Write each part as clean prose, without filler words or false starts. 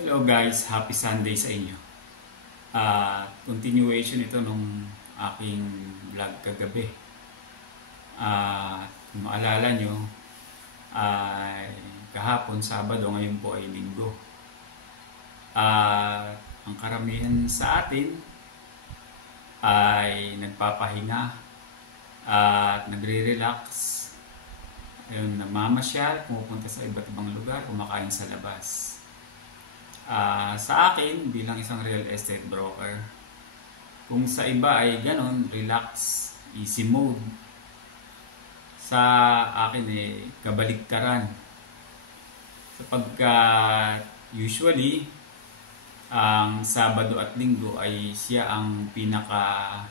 Hello guys, happy Sunday sa inyo. Continuation ito nung aking vlog kagabi. Kung maalala nyo, ay kahapon Sabado, ngayon po ay Linggo. Ang karamihan sa atin ay nagpapahinga at nagre-relax. Ayun, namamasyal, pumupunta sa iba't ibang lugar, kumakain sa labas. Sa akin, bilang isang real estate broker, kung sa iba ay ganon, relax, easy mode. Sa akin kabaliktaran. Sapagkat usually, ang Sabado at Linggo ay siya ang pinaka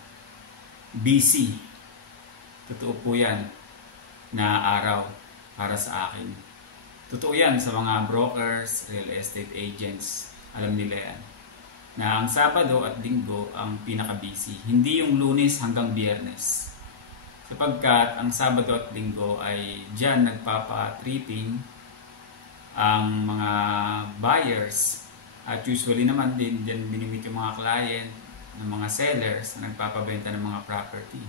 busy. Totoo po yan na araw para sa akin. Totoo yan sa mga brokers, real estate agents. Alam nila yan. Na ang Sabado at Linggo ang pinaka-busy. Hindi yung Lunes hanggang Biyernes. Sapagkat ang Sabado at Linggo ay dyan nagpapa-tripping ang mga buyers. At usually naman din dyan binimit yung mga client ng mga sellers na nagpapabenta ng mga property.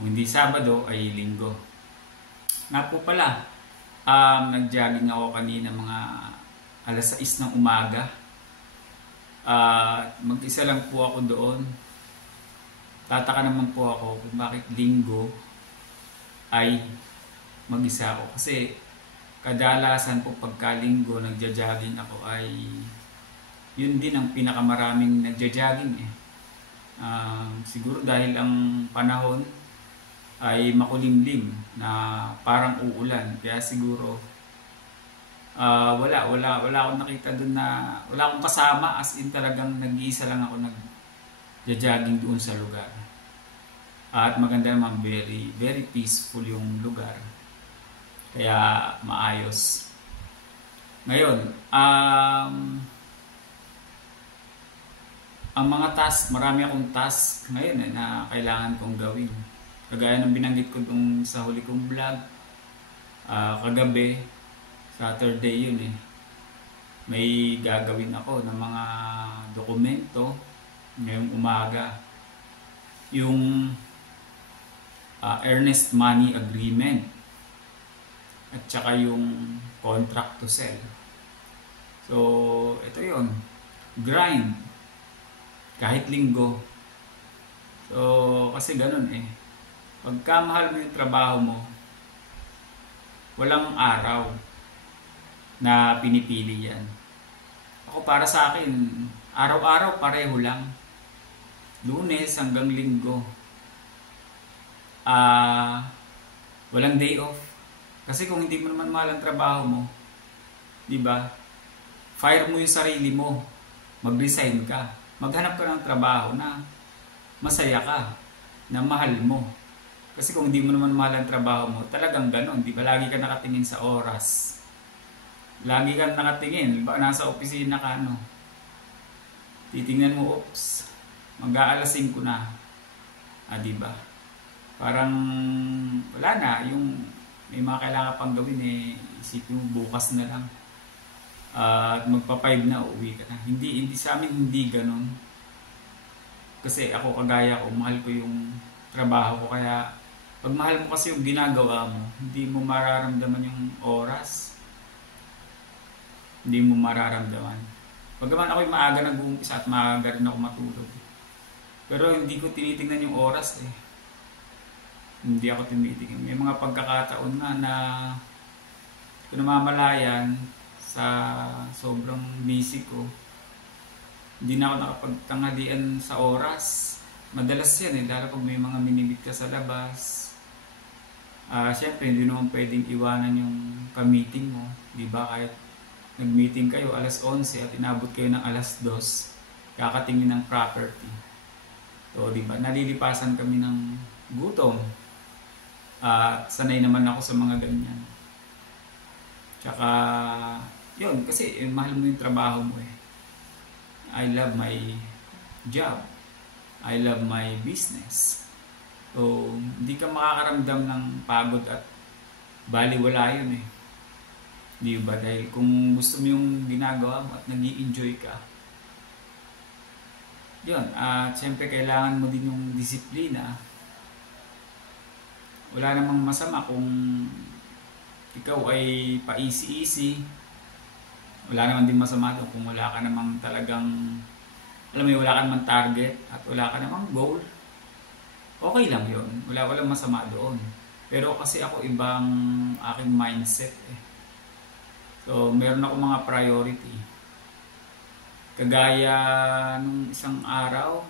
Kung hindi Sabado ay Linggo. Nga po pala, nag-jogging ako kanina mga alas 6 ng umaga. Mag-isa lang po ako doon. Tataka naman po ako kung bakit Linggo ay mag-isa ako. Kasi kadalasan po pagka Linggo nagja-jogging ako ay yun din ang pinakamaraming nagja-jogging siguro dahil ang panahon ay makulimlim na parang uulan, kaya siguro wala akong nakita doon na wala akong kasama, as in talagang nag-iisa lang ako nag-jogging doon sa lugar. At maganda naman, very peaceful yung lugar, kaya maayos. Ngayon, ang mga task, marami akong task ngayon na kailangan kong gawin. Kagaya ng binanggit ko dun sa huli kong vlog, kagabi, Saturday yun may gagawin ako ng mga dokumento ngayong umaga. Yung earnest money agreement at saka yung contract to sell. So, ito yun. Grind. Kahit Linggo. So, kasi ganun Pagka mahal mo yung trabaho mo, walang araw na pinipili yan. Ako para sa akin, araw-araw pareho lang. Lunes hanggang Linggo. Walang day off. Kasi kung hindi mo naman mahal ang trabaho mo, di ba? Fire mo yung sarili mo. Mag-resign ka. Maghanap ka ng trabaho na masaya ka, na mahal mo. Kasi kung hindi mo naman mahal ang trabaho mo, talagang ganon. Di ba lagi ka nakatingin sa oras? Lagi ka nakatingin. Ba, nasa opisina ka, titingnan mo, oops, mag-aalas 5 na. Di ba? Parang wala na. Yung may mga kailangan pang gawin, isipin mo bukas na lang. At magpa-5 na, uwi ka na. Hindi sa amin, hindi ganon. Kasi ako kagaya ko, mahal ko yung trabaho ko, kaya pag mahal mo kasi yung ginagawa mo, hindi mo mararamdaman yung oras. Hindi mo mararamdaman. Pagkaman ako'y maaga nag-uumpisa at maaga rin ako matulog. Pero hindi ko tinitingnan yung oras Hindi ako tinitingnan. May mga pagkakataon nga na kung namamalayan sa sobrang busy ko, hindi na ako nakapagtanghalian sa oras. Madalas yan lalo pag may mga minimit ka sa labas. Siyempre, hindi naman pwedeng iwanan yung ka-meeting mo. Diba? Kahit nag-meeting kayo alas 11 at inabot kayo ng alas 2, kakatingin ng property. So, diba? Nalilipasan kami ng gutom. Sanay naman ako sa mga ganyan. Tsaka, yun, kasi mahal mo yung trabaho mo I love my job. I love my business. So, hindi ka makakaramdam ng pagod at baliwala yun Di ba? Dahil kung gusto mo yung ginagawa mo at nag-i-enjoy ka, yun, at syempre kailangan mo din yung disiplina. Wala namang masama kung ikaw ay pa-easy-easy. Wala naman din masama doon kung wala ka namang talagang, alam mo yun, wala ka namang target at wala ka namang goal. Okay lang yun. Walang masama doon. Pero kasi ako ibang aking mindset eh. So, meron ako mga priority. Kagaya nung isang araw,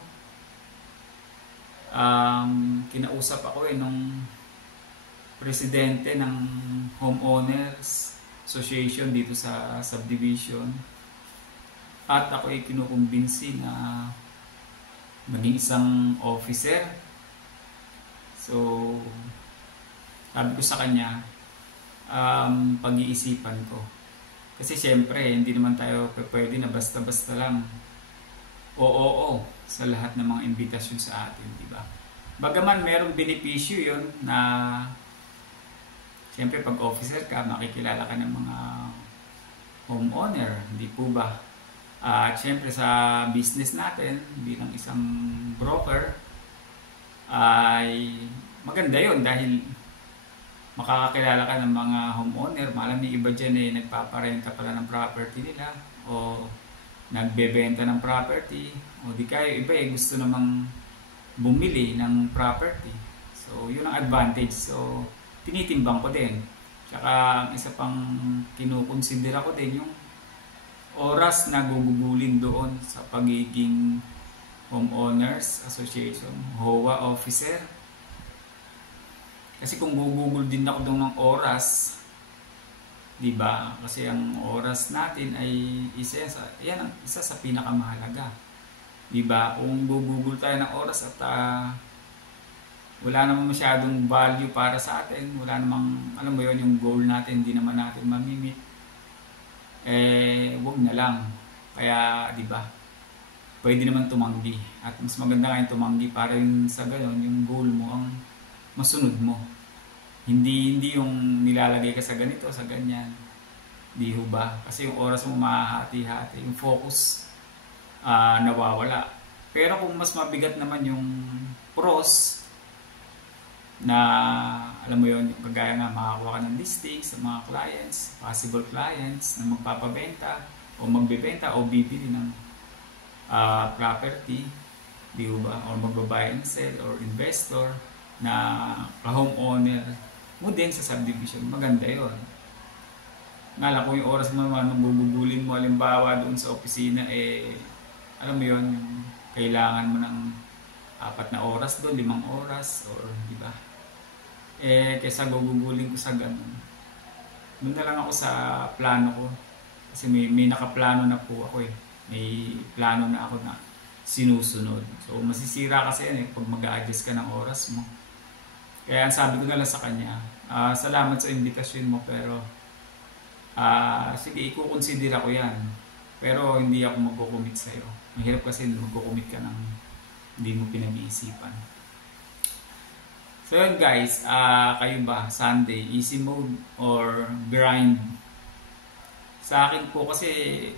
kinausap ako nung presidente ng Homeowners Association dito sa subdivision. At ako ay kinukumbinsi na maging isang officer. So, sabi ko sa kanya, pag-iisipan ko. Kasi syempre, hindi naman tayo pwede na basta-basta lang oo sa lahat ng mga imbitasyon sa atin, di ba? Bagaman merong benepisyo yun na syempre pag officer ka, makikilala ka ng mga homeowner, hindi po ba? At syempre sa business natin, bilang isang broker, ay maganda yun dahil makakakilala ka ng mga homeowner. Malam ni iba dyan eh, nagpaparenta pala ng property nila o nagbebenta ng property o di kaya iba eh gusto namang bumili ng property. So yun ang advantage. So tinitimbang ko din. Tsaka ang isa pang kinukonsidera ko din yung oras na gugugulin doon sa pagiging Homeowners Association, HOA officer. Kasi kung gugugol din ako doon ng oras, di ba? Kasi ang oras natin ay isa sa pinakamahalaga. Di ba? Kung gugugol tayo ng oras at wala namang masyadong value para sa atin, wala namang, alam mo yun, yung goal natin, hindi naman natin mamimit, wag na lang. Kaya, di ba? Pwede naman tumanggi. At mas maganda nga yung tumanggi para yung sa gayon, yung goal mo ang masunod mo. Hindi yung nilalagay ka sa ganito, sa ganyan. Di ho ba? Kasi yung oras mo mahahati-hati, yung focus nawawala. Pero kung mas mabigat naman yung pros na alam mo yun, kagaya nga makakuha ka ng listings sa mga clients, possible clients na magpapabenta o magbebenta o bibili ng property, di ba? Or magbabuy and sell or investor na ka-homeowner mo din sa subdivision, maganda yun. Ngala kung yung oras mo naman bubugulin mo, halimbawa doon sa opisina, alam mo yun, yung kailangan mo ng 4 na oras doon, 5 oras, or di ba? Kaysa gugugulin ko sa ganun. Doon na lang ako sa plano ko. Kasi may nakaplano na po ako eh. May plano na ako na sinusunod. So masisira kasi yan pag mag-a-adjust ka ng oras mo. Kaya sabi ko na lang sa kanya, salamat sa invitation mo pero sige, ikukonsidera ko yan. Pero hindi ako magkukumit sa'yo. Mahirap kasi magkukumit ka ng hindi mo pinag-iisipan. So yun guys, kayo ba, Sunday, easy mode or grind? Sa akin po kasi,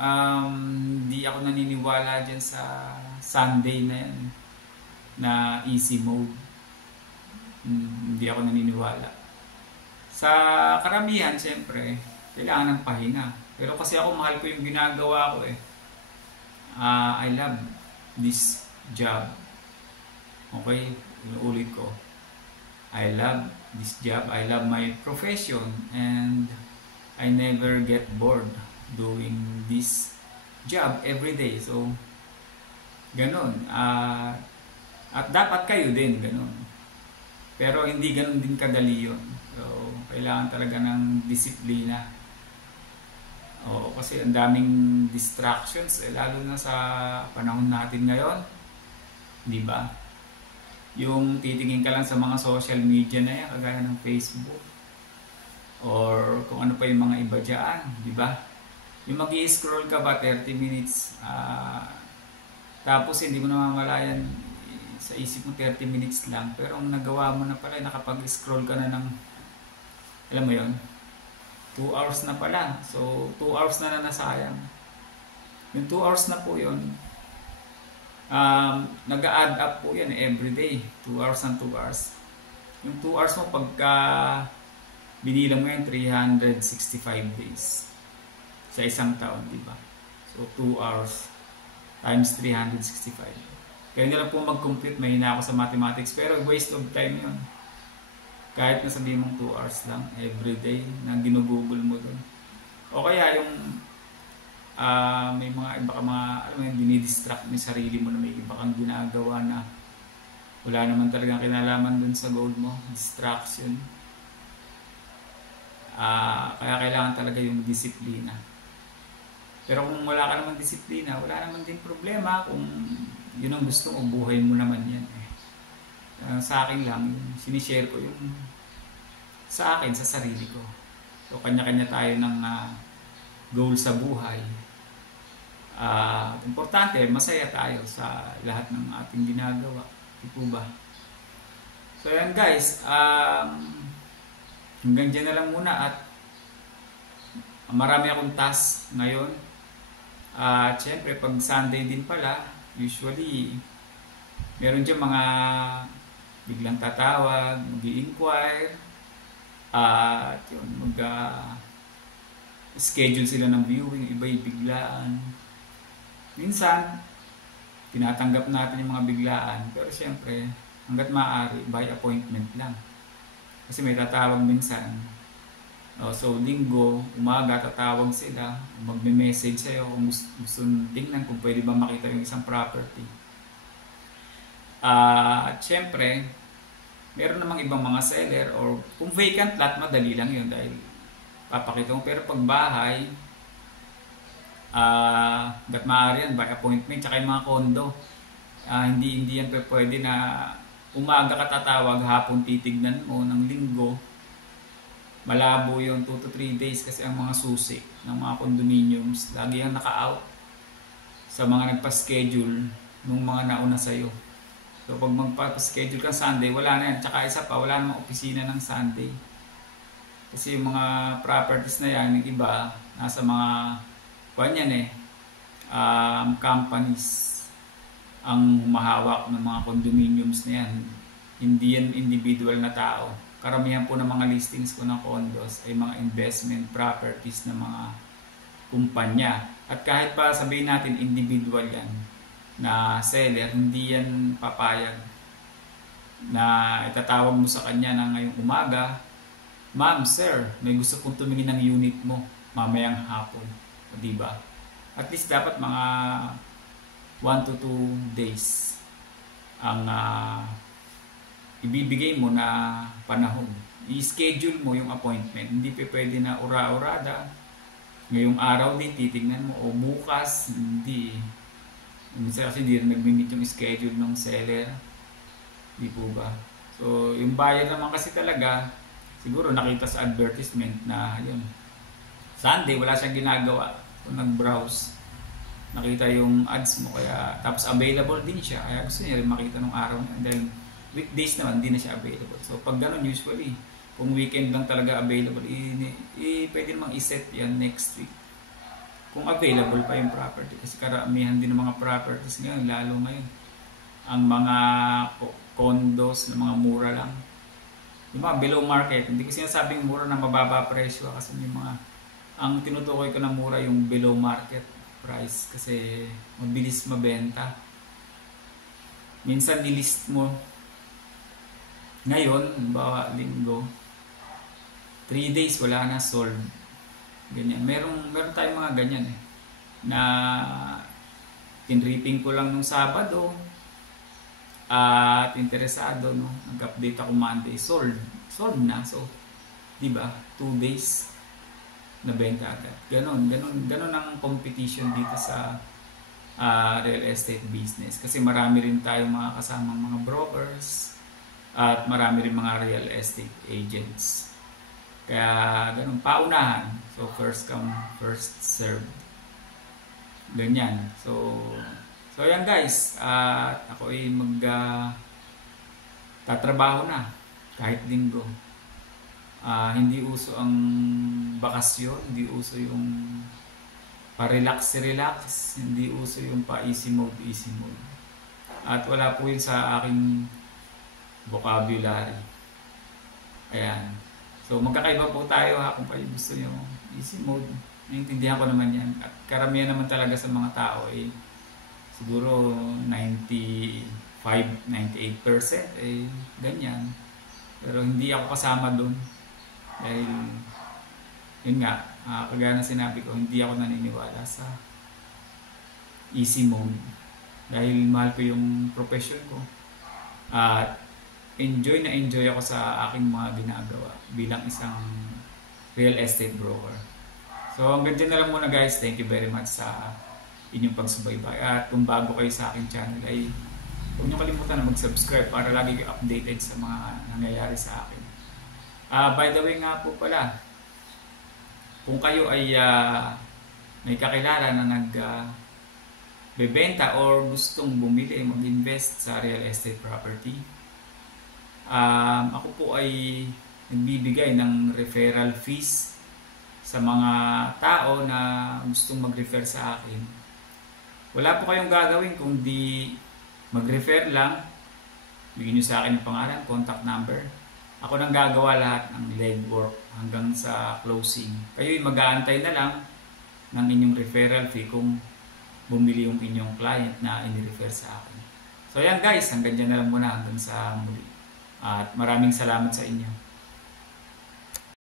hindi ako naniniwala dyan sa Sunday na yan, na easy mode. Hindi ako naniniwala. Sa karamihan, siyempre, kailangan ng pahinga. Pero kasi ako, mahal ko yung ginagawa ko eh. I love this job. Okay? Inuulit ko. I love this job. I love my profession. And I never get bored doing this job every day. So, ganun. At dapat kayo din, ganun. Pero hindi ganun din kadali yun. So, kailangan talaga ng disiplina. Kasi ang daming distractions, lalo na sa panahon natin ngayon. Di ba? Yung titingin ka lang sa mga social media na yan, kagaya ng Facebook. Or kung ano pa yung mga iba dyan, di ba? Yung mag-i-scroll ka ba 30 minutes, tapos hindi mo namamalayan sa isip mo 30 minutes lang, pero ang nagawa mo na pala, nakapag-scroll ka na ng, alam mo yon, 2 hours na pala. So, 2 hours na nasayang. Yung 2 hours na po yun, nag-add up po yan everyday. 2 hours and 2 hours. Yung 2 hours mo, pagka binilang mo yan, 365 days sa isang taon, di ba? So, 2 hours times 365. Kaya hindi lang po mag-complete, mahina ako sa mathematics, pero waste of time yun. Kahit na sabihin mong 2 hours lang, everyday, na ginugugol mo dun. O kaya yung may mga iba ka mga, alam mo yun, dinidistract mo yung sarili mo na may iba kang ginagawa na wala naman talagang kinalaman dun sa goal mo. Distraction. Kaya kailangan talaga yung disiplina. Pero kung wala ka naman disiplina, wala naman din problema. Kung yun ang gusto mo, buhay mo naman yan. Sa akin lang, sinishare ko yung sa akin, sa sarili ko. So, kanya-kanya tayo ng goal sa buhay. Importante, masaya tayo sa lahat ng ating ginagawa. Di po ba? So, yan guys. Hanggang dyan na lang muna at marami akong task ngayon. Siyempre, pag Sunday din pala, usually, meron dyan mga biglang tatawag, mag-i-inquire, at yun, schedule sila ng viewing, iba-'yung biglaan. Minsan, tinatanggap natin yung mga biglaan, pero siyempre, hanggat maaari, by appointment lang. Kasi may tatawag minsan. So, linggo, umaga, tatawag sila, magme-message sa'yo kung gusto tingnan kung pwede ba makita yung isang property. At syempre, meron namang ibang mga seller or kung vacant lot, madali lang yun dahil papakita mo. Pero pag bahay, hanggat maaari yan, by appointment, tsaka yung mga condo, hindi yan pwede na umaga ka tatawag, hapon titignan mo ng linggo. Malabo yung 2 to 3 days kasi ang mga susi ng mga condominiums, lagi yung naka-out sa mga nagpa-schedule nung mga nauna sa'yo. So pag magpa-schedule ka Sunday, wala na yan. Tsaka isa pa, wala namang opisina ng Sunday. Kasi yung mga properties na yan, yung iba, nasa mga companies ang humahawak ng mga condominiums na yan. Hindi yan individual na tao. Karamihan po ng mga listings ko ng condos ay mga investment properties ng mga kumpanya. At kahit pa sabihin natin individual yan na seller, hindi yan papayag na itatawag mo sa kanya na ngayong umaga, "Ma'am, sir, may gusto kong tumingin ng unit mo mamayang hapon." O diba? At least dapat mga 1 to 2 days ang ibibigay mo na panahon. I-schedule mo yung appointment. Hindi pwede na ura-urada. Ngayong araw din, titignan mo. O bukas, hindi. Minsan kasi hindi rin nag-meet yung schedule ng seller. Di po ba? So, yung buyer naman kasi talaga, siguro nakita sa advertisement na, yun, Sunday, wala siyang ginagawa. So, nag-browse. Nakita yung ads mo. Kaya, tapos available din siya. Kaya gusto niya rin makita ng araw niya. Dahil, weekdays naman, hindi na siya available. So, pag ganun, usually, kung weekend lang talaga available, pwede namang iset yan next week. Kung available pa yung property. Kasi karamihan din ng mga properties ngayon, lalo ngayon, ang mga condos na mga mura lang. Yung mga below market, hindi ko sinasabing mura na mababa presyo kasi yung mga, ang tinutukoy ko na mura yung below market price kasi mabilis mabenta. Minsan nilist mo ngayon, bawa linggo, 3 days wala na sold. Ganyan. Meron tayong mga ganyan na tinripping ko lang nung Sabado at interesado, no? Nag-update ako Monday, sold na. So, di ba? 2 days na benta agad. Ganon ang competition dito sa real estate business kasi marami rin tayong mga kasamang mga brokers at marami rin mga real estate agents. Kaya ganun, paunahan. So first come, first served. Ganyan. So yan guys. Ako ay tatrabaho na kahit linggo. Hindi uso ang bakasyon, hindi uso yung pa-relax-relax, hindi uso yung pa-easy mode, easy mode. At wala po yun sa aking vocabulary. Ayan. So magkakaiba po tayo ha kung kayo gusto nyo easy mode. Naiintindihan ko naman yan. At karamihan naman talaga sa mga tao eh siguro 95-98% eh ganyan. Pero hindi ako kasama doon. Dahil yun nga, kagaya na sinabi ko, hindi ako naniniwala sa easy mode. Dahil mahal ko yung profession ko. At enjoy na enjoy ako sa aking mga ginagawa bilang isang real estate broker. So hanggang dyan na lang muna guys. Thank you very much sa inyong pagsubaybay. At kung bago kayo sa aking channel ay huwag niyo kalimutan na mag-subscribe para lagi kayo updated sa mga nangyayari sa akin. By the way nga po pala, kung kayo ay may kakilala na bebenta or gustong bumili, mag-invest sa real estate property, ako po ay nagbibigay ng referral fees sa mga tao na gustong mag-refer sa akin. Wala po kayong gagawin kung di mag-refer lang. Bigyan nyo sa akin ng pangalan, contact number. Ako nang gagawa lahat ng legwork hanggang sa closing. Kayo'y mag-aantay na lang ng inyong referral fee kung bumili yung inyong client na in-refer sa akin. So yan guys, hanggang dyan na lang muna hanggang sa muli. At maraming salamat sa inyo.